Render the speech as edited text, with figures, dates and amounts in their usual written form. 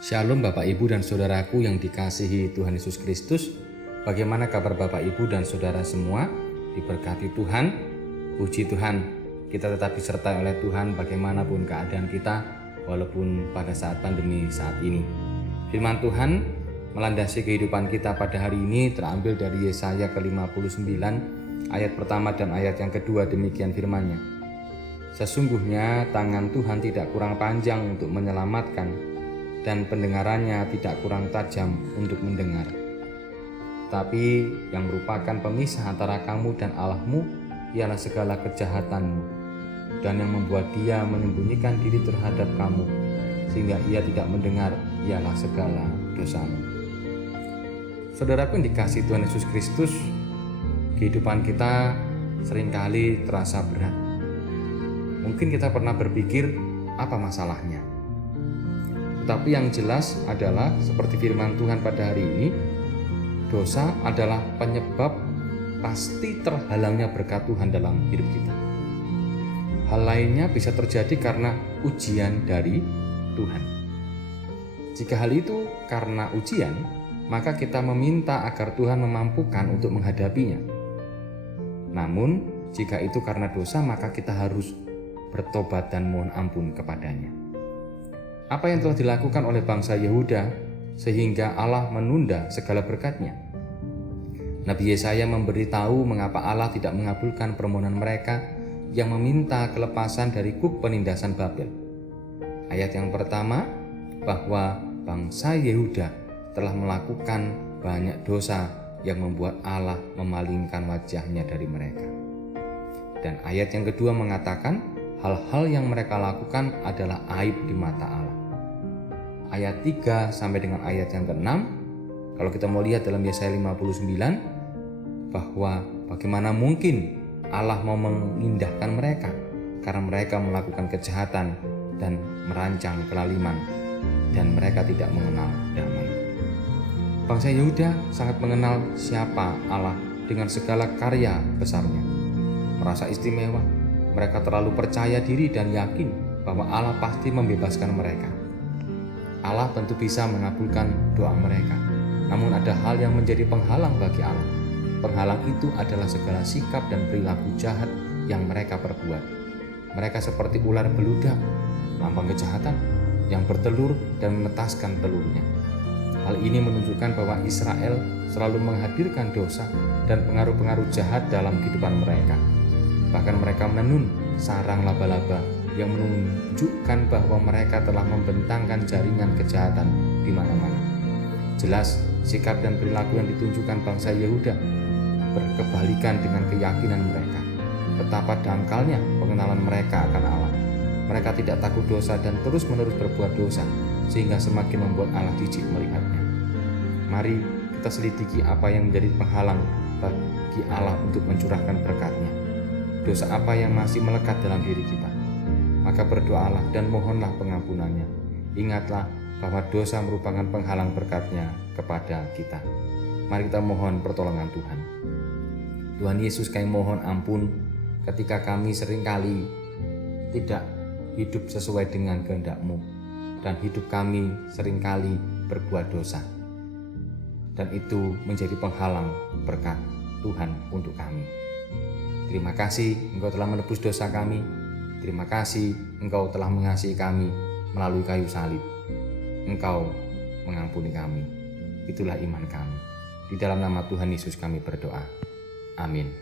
Shalom Bapak Ibu dan Saudaraku yang dikasihi Tuhan Yesus Kristus. Bagaimana kabar Bapak Ibu dan Saudara semua? Diberkati Tuhan. Puji Tuhan, kita tetap disertai oleh Tuhan bagaimanapun keadaan kita, walaupun pada saat pandemi saat ini. Firman Tuhan melandasi kehidupan kita pada hari ini terambil dari Yesaya ke-59 ayat pertama dan ayat yang kedua. Demikian firman-Nya. Sesungguhnya tangan Tuhan tidak kurang panjang untuk menyelamatkan, dan pendengarannya tidak kurang tajam untuk mendengar. Tapi yang merupakan pemisah antara kamu dan Allahmu ialah segala kejahatanmu, dan yang membuat Dia menyembunyikan diri terhadap kamu sehingga Ia tidak mendengar ialah segala dosamu. Saudaraku yang dikasihi Tuhan Yesus Kristus, kehidupan kita seringkali terasa berat. Mungkin kita pernah berpikir, apa masalahnya? Tetapi yang jelas adalah seperti firman Tuhan pada hari ini, dosa adalah penyebab pasti terhalangnya berkat Tuhan dalam hidup kita. Hal lainnya bisa terjadi karena ujian dari Tuhan. Jika hal itu karena ujian, maka kita meminta agar Tuhan memampukan untuk menghadapinya. Namun, jika itu karena dosa, maka kita harus bertobat dan mohon ampun kepadanya. Apa yang telah dilakukan oleh bangsa Yehuda sehingga Allah menunda segala berkat-Nya? Nabi Yesaya memberitahu mengapa Allah tidak mengabulkan permohonan mereka yang meminta kelepasan dari kuk penindasan Babel. Ayat yang pertama, bahwa bangsa Yehuda telah melakukan banyak dosa yang membuat Allah memalingkan wajah-Nya dari mereka. Dan ayat yang kedua mengatakan hal-hal yang mereka lakukan adalah aib di mata Allah. Ayat 3 sampai dengan ayat yang ke-6, kalau kita mau lihat dalam Yesaya 59, bahwa bagaimana mungkin Allah mau mengindahkan mereka karena mereka melakukan kejahatan dan merancang kelaliman, dan mereka tidak mengenal damai. Bangsa Yehuda sangat mengenal siapa Allah dengan segala karya besarnya. Merasa istimewa, mereka terlalu percaya diri dan yakin bahwa Allah pasti membebaskan mereka. Allah tentu bisa mengabulkan doa mereka, namun ada hal yang menjadi penghalang bagi Allah. Penghalang itu adalah segala sikap dan perilaku jahat yang mereka perbuat. Mereka seperti ular beludak, lambang kejahatan, yang bertelur dan menetaskan telurnya. Hal ini menunjukkan bahwa Israel selalu menghadirkan dosa dan pengaruh-pengaruh jahat dalam kehidupan mereka. Bahkan mereka menenun sarang laba-laba yang menunjukkan bahwa mereka telah membentangkan jaringan kejahatan di mana-mana. Jelas, sikap dan perilaku yang ditunjukkan bangsa Yehuda berkebalikan dengan keyakinan mereka. Betapa dangkalnya pengenalan mereka akan Allah. Mereka tidak takut dosa dan terus-menerus berbuat dosa, sehingga semakin membuat Allah jijik melihatnya. Mari kita selidiki apa yang menjadi penghalang bagi Allah untuk mencurahkan berkat-Nya. Dosa apa yang masih melekat dalam diri kita? Maka berdoalah dan mohonlah pengampunannya. Ingatlah bahwa dosa merupakan penghalang berkat-Nya kepada kita. Mari kita mohon pertolongan Tuhan. Tuhan Yesus, kami mohon ampun ketika kami seringkali tidak hidup sesuai dengan kehendak-Mu, dan hidup kami seringkali berbuat dosa, dan itu menjadi penghalang berkat Tuhan untuk kami. Terima kasih Engkau telah menebus dosa kami. Terima kasih Engkau telah mengasihi kami melalui kayu salib. Engkau mengampuni kami. Itulah iman kami. Di dalam nama Tuhan Yesus kami berdoa. Amin.